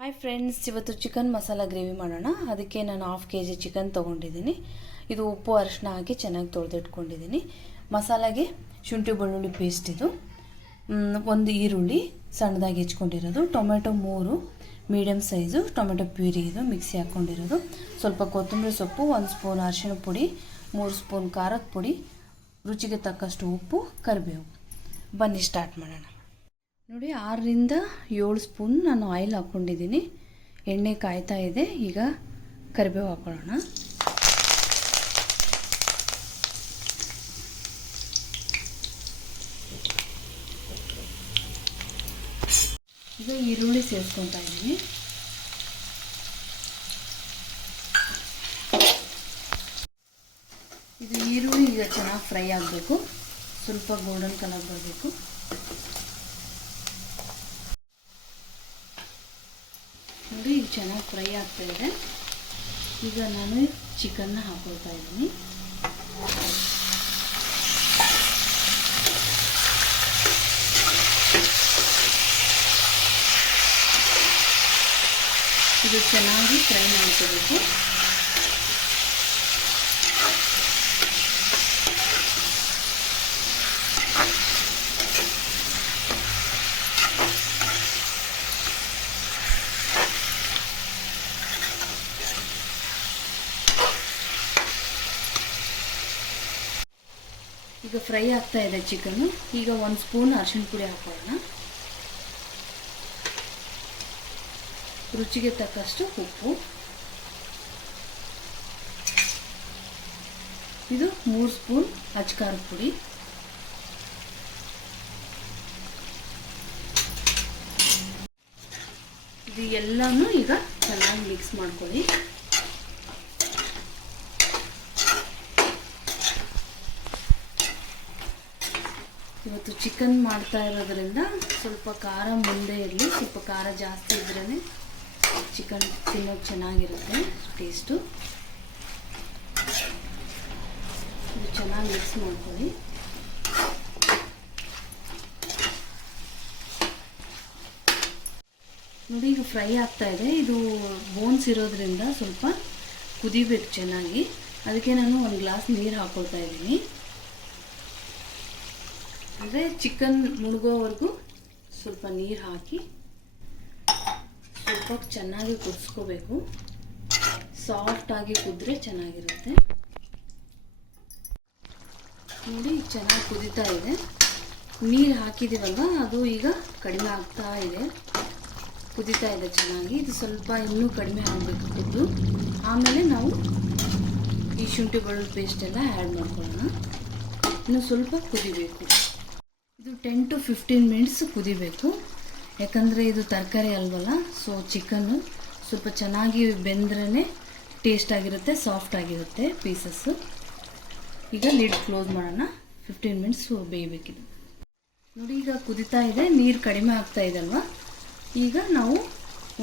Hi friends, ಇವತ್ತು chicken masala gravy ಮಾಡೋಣ. ಅದಕ್ಕೆ ನಾನು 1/2 kg ಚಿಕನ್ ತೊಗೊಂಡಿದ್ದೀನಿ. ಇದು ಉಪ್ಪು ಅರಿಶಿನ ಹಾಕಿ ಚೆನ್ನಾಗಿ ತೊಳೆದಿಟ್ಕೊಂಡಿದ್ದೀನಿ. ಮಸಾಲಾಗೆ ಶುಂಠಿ ಬೆಳ್ಳುಳ್ಳಿ ಪೇಸ್ಟ್, ಇದು ಒಂದು ಈರುಳ್ಳಿ ಸಣ್ಣದಾಗಿ ಹೆಚ್ಕೊಂಡಿರೋದು, tomato 3 medium size tomato puree, ಇದು ಮಿಕ್ಸಿ ಹಾಕ್ಕೊಂಡಿರೋದು, ಸ್ವಲ್ಪ ಕೊತ್ತಂಬರಿ ಸೊಪ್ಪು, 1 ಸ್ಪೂನ್ ಅರಿಶಿನ ಪುಡಿ, 3 ಸ್ಪೂನ್ ಖಾರದ ಪುಡಿ, ರುಚಿಗೆ ತಕ್ಕಷ್ಟು ಉಪ್ಪು, ಕರಿಬೇವು. ಬನ್ನಿ ಸ್ಟಾರ್ಟ್ ಮಾಡೋಣ. ನೋಡಿ, 6 ರಿಂದ 7 ಸ್ಪೂನ್ ನಾನು ಆಯಿಲ್ ಹಾಕ್ಕೊಂಡಿದ್ದೀನಿ. ಎಣ್ಣೆ ಕಾಯ್ತಾ ಇದೆ. ಈಗ ಕರಿಬೇವು ಹಾಕೊಳ್ಳೋಣ. ಈಗ ಈರುಳ್ಳಿ ಸೇರಿಸ್ಕೊತಾ ಇದ್ದೀನಿ. ಇದು ಈರುಳ್ಳಿ ಈಗ ಚೆನ್ನಾಗಿ ಫ್ರೈ ಆಗಬೇಕು, ಸ್ವಲ್ಪ ಗೋಲ್ಡನ್ ಕಲರ್ ಬರಬೇಕು. ನೋಡಿ, ಈಗ ಚೆನ್ನಾಗಿ ಫ್ರೈ ಆಗ್ತಾ ಇದೆ. ಈಗ ನಾನು ಚಿಕನ್ನ ಹಾಕೊಳ್ತಾ ಇದ್ದೀನಿ. ಇದು ಚೆನ್ನಾಗಿ ಫ್ರೈ ಮಾಡ್ಕೋಬೇಕು. ಈಗ ಫ್ರೈ ಆಗ್ತಾ ಇದೆ ಚಿಕನ್ನು. ಈಗ 1 ಸ್ಪೂನ್ ಅರಿಶಿನ ಪುಡಿ ಹಾಕೋಣ. ರುಚಿಗೆ ತಕ್ಕಷ್ಟು ಉಪ್ಪು. ಇದು 3 ಸ್ಪೂನ್ ಅಚ್ಕಾರದ ಪುಡಿ. ಇದು ಎಲ್ಲನೂ ಈಗ ಚೆನ್ನಾಗಿ ಮಿಕ್ಸ್ ಮಾಡ್ಕೊಳ್ಳಿ. ಇವತ್ತು ಚಿಕನ್ ಮಾಡ್ತಾ ಇರೋದ್ರಿಂದ ಸ್ವಲ್ಪ ಖಾರ ಮುಂದೆ ಇರಲಿ. ಸ್ವಲ್ಪ ಖಾರ ಜಾಸ್ತಿ ಇದ್ರೇ ಚಿಕನ್ ತಿನ್ನೋಕೆ ಚೆನ್ನಾಗಿರುತ್ತೆ ಟೇಸ್ಟು. ಇದು ಚೆನ್ನಾಗಿ ಮಿಕ್ಸ್ ಮಾಡ್ಕೊಳ್ಳಿ. ನೋಡಿ, ಈಗ ಫ್ರೈ ಆಗ್ತಾ ಇದೆ. ಇದು ಬೋನ್ಸ್ ಇರೋದ್ರಿಂದ ಸ್ವಲ್ಪ ಕುದಿಬೇಕು ಚೆನ್ನಾಗಿ. ಅದಕ್ಕೆ ನಾನು 1 ಗ್ಲಾಸ್ ನೀರು ಹಾಕ್ಕೊಳ್ತಾ ಇದ್ದೀನಿ. ಅಂದರೆ ಚಿಕನ್ ಮುಳುಗೋವರೆಗೂ ಸ್ವಲ್ಪ ನೀರು ಹಾಕಿ ಸ್ವಲ್ಪ ಚೆನ್ನಾಗಿ ಕುದಿಸ್ಕೋಬೇಕು. ಸಾಫ್ಟಾಗಿ ಕುದ್ರೆ ಚೆನ್ನಾಗಿರುತ್ತೆ. ನೋಡಿ, ಚೆನ್ನಾಗಿ ಕುದೀತಾ ಇದೆ. ನೀರು ಹಾಕಿದ್ದೀವಲ್ವ, ಅದು ಈಗ ಕಡಿಮೆ ಆಗ್ತಾ ಇದೆ. ಕುದೀತಾ ಇದೆ ಚೆನ್ನಾಗಿ. ಇದು ಸ್ವಲ್ಪ ಇನ್ನೂ ಕಡಿಮೆ ಆಗಬೇಕು ಕುದ್ದು. ಆಮೇಲೆ ನಾವು ಈ ಶುಂಠಿ ಬೆಳ್ಳುಳ್ಳಿ ಪೇಸ್ಟೆಲ್ಲ ಆ್ಯಡ್ ಮಾಡ್ಕೊಳ್ಳೋಣ. ಇನ್ನು ಸ್ವಲ್ಪ ಕುದಿಬೇಕು. ಇದು 10 to 15 ಮಿನಿಟ್ಸ್ ಕುದಿಬೇಕು. ಯಾಕಂದರೆ ಇದು ತರಕಾರಿ ಅಲ್ವಲ್ಲ, ಸೊ ಚಿಕನ್ನು ಸ್ವಲ್ಪ ಚೆನ್ನಾಗಿ ಬೆಂದ್ರೇ ಟೇಸ್ಟ್ ಆಗಿರುತ್ತೆ, ಸಾಫ್ಟ್ ಆಗಿರುತ್ತೆ ಪೀಸಸ್ಸು. ಈಗ ಲಿಡ್ ಕ್ಲೋಸ್ ಮಾಡೋಣ. 15 ಮಿನಿಟ್ಸ್ ಬೇಯಬೇಕಿದೆ. ನೋಡಿ, ಈಗ ಕುದಿತಾ ಇದೆ. ನೀರು ಕಡಿಮೆ ಆಗ್ತಾ ಇದಲ್ವ. ಈಗ ನಾವು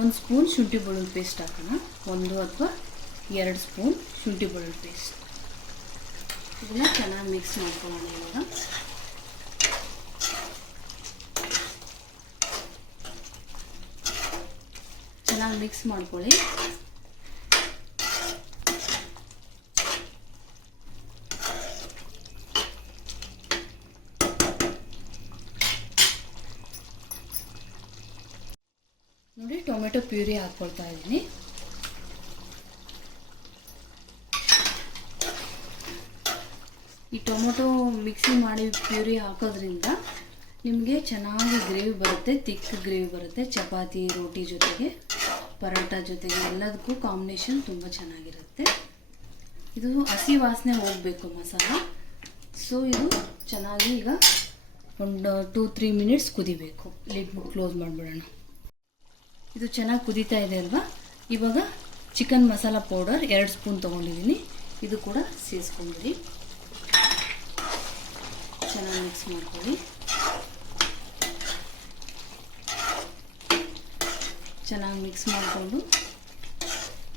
1 ಸ್ಪೂನ್ ಶುಂಠಿ ಬೆಳ್ಳುಳ್ಳಿ ಪೇಸ್ಟ್ ಹಾಕೋಣ. 1 ಅಥವಾ 2 ಸ್ಪೂನ್ ಶುಂಠಿ ಬೆಳ್ಳುಳ್ಳಿ ಪೇಸ್ಟ್. ಇದನ್ನ ಚೆನ್ನಾಗಿ ಮಿಕ್ಸ್ ಮಾಡ್ಕೊಳ್ಳೋಣ. ಇವಾಗ ಚೆನ್ನಾಗಿ ಮಿಕ್ಸ್ ಮಾಡ್ಕೊಳ್ಳಿ. ನೋಡಿ, ಟೊಮೆಟೊ ಪ್ಯೂರಿ ಹಾಕ್ಕೊಳ್ತಾ ಇದ್ದೀನಿ. ಈ ಟೊಮೆಟೊ ಮಿಕ್ಸಿ ಮಾಡಿ ಪ್ಯೂರಿ ಹಾಕೋದ್ರಿಂದ ನಿಮಗೆ ಚೆನ್ನಾಗಿ ಗ್ರೇವಿ ಬರುತ್ತೆ, ತಿಕ್ ಗ್ರೇವಿ ಬರುತ್ತೆ. ಚಪಾತಿ, ರೋಟಿ ಜೊತೆಗೆ, ಪರೋಟ ಜೊತೆಗೆ ಎಲ್ಲದಕ್ಕೂ ಕಾಂಬಿನೇಷನ್ ತುಂಬ ಚೆನ್ನಾಗಿರುತ್ತೆ. ಇದು ಹಸಿ ವಾಸನೆ ಹೋಗಬೇಕು ಮಸಾಲ. ಸೊ ಇದು ಚೆನ್ನಾಗಿ ಈಗ ಒಂದು 2-3 ಮಿನಿಟ್ಸ್ ಕುದಿಬೇಕು. ಲಿಡ್ ಕ್ಲೋಸ್ ಮಾಡಿಬಿಡೋಣ. ಇದು ಚೆನ್ನಾಗಿ ಕುದೀತಾ ಇದೆ ಅಲ್ವಾ. ಇವಾಗ ಚಿಕನ್ ಮಸಾಲ ಪೌಡರ್ 2 ಸ್ಪೂನ್ ತೊಗೊಂಡಿದ್ದೀನಿ. ಇದು ಕೂಡ ಸೇರಿಸ್ಕೊಂಡ್ಬಿಡಿ. ಚೆನ್ನಾಗಿ ಮಿಕ್ಸ್ ಮಾಡ್ಕೊಳ್ಳಿ. ಚೆನ್ನಾಗಿ ಮಿಕ್ಸ್ ಮಾಡಿಕೊಂಡು,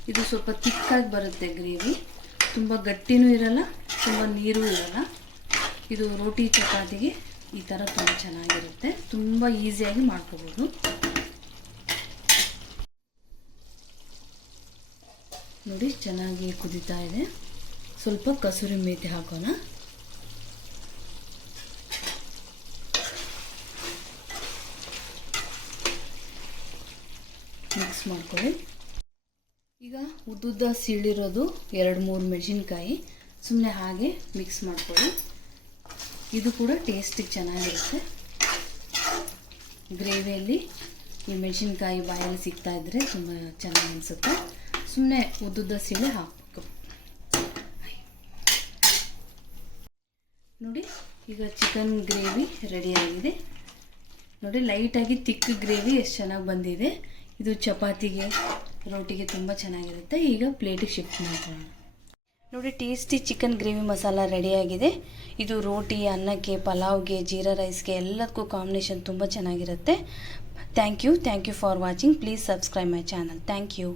ಇದು ಸ್ವಲ್ಪ ತಿಕ್ಕಾಗಿ ಬರುತ್ತೆ ಗ್ರೇವಿ. ತುಂಬ ಗಟ್ಟಿನೂ ಇರಲ್ಲ, ತುಂಬ ನೀರು ಇರಲ್ಲ. ಇದು ರೋಟಿ ಚಪಾತಿಗೆ ಈ ಥರ ತುಂಬ ಚೆನ್ನಾಗಿರುತ್ತೆ. ತುಂಬ ಈಸಿಯಾಗಿ ಮಾಡ್ಕೋಬೋದು. ನೋಡಿ ಚೆನ್ನಾಗಿ ಕುದೀತಾ ಇದೆ. ಸ್ವಲ್ಪ ಕಸೂರಿ ಮೇಥಿ ಹಾಕೋಣ. ಮಿಕ್ಸ್ ಮಾಡ್ಕೊಳ್ಳಿ. ಈಗ ಉದ್ದುದ್ದ ಸೀಳಿರೋದು 2-3 ಮೆಣಸಿನ್ಕಾಯಿ ಸುಮ್ಮನೆ ಹಾಗೆ ಮಿಕ್ಸ್ ಮಾಡ್ಕೊಳ್ಳಿ. ಇದು ಕೂಡ ಟೇಸ್ಟಿಗೆ ಚೆನ್ನಾಗಿರುತ್ತೆ. ಗ್ರೇವಿಯಲ್ಲಿ ಈ ಮೆಣಸಿನ್ಕಾಯಿ ಬಾಯಲ್ಲಿ ಸಿಗ್ತಾ ಇದ್ದರೆ ತುಂಬ ಚೆನ್ನಾಗಿ ಅನಿಸುತ್ತೆ. ಸುಮ್ಮನೆ ಉದ್ದುದ್ದ ಸೀಳೆ ಹಾಕಬೇಕು. ನೋಡಿ ಈಗ ಚಿಕನ್ ಗ್ರೇವಿ ರೆಡಿಯಾಗಿದೆ. ನೋಡಿ ಲೈಟಾಗಿ ತಿಕ್ ಗ್ರೇವಿ ಎಷ್ಟು ಚೆನ್ನಾಗಿ ಬಂದಿದೆ. ಇದು ಚಪಾತಿಗೆ ರೋಟಿಗೆ ತುಂಬ ಚೆನ್ನಾಗಿರುತ್ತೆ. ಈಗ ಪ್ಲೇಟಿಗೆ ಶಿಫ್ಟ್ ಮಾಡ್ಕೊಳ್ಳೋಣ. ನೋಡಿ ಟೇಸ್ಟಿ ಚಿಕನ್ ಗ್ರೇವಿ ಮಸಾಲ ರೆಡಿಯಾಗಿದೆ. ಇದು ರೋಟಿ, ಅನ್ನಕ್ಕೆ, ಪಲಾವ್ಗೆ, ಜೀರಾ ರೈಸ್ಗೆ ಎಲ್ಲದಕ್ಕೂ ಕಾಂಬಿನೇಷನ್ ತುಂಬ ಚೆನ್ನಾಗಿರುತ್ತೆ. Thank you for watching. Please subscribe my channel. Thank you.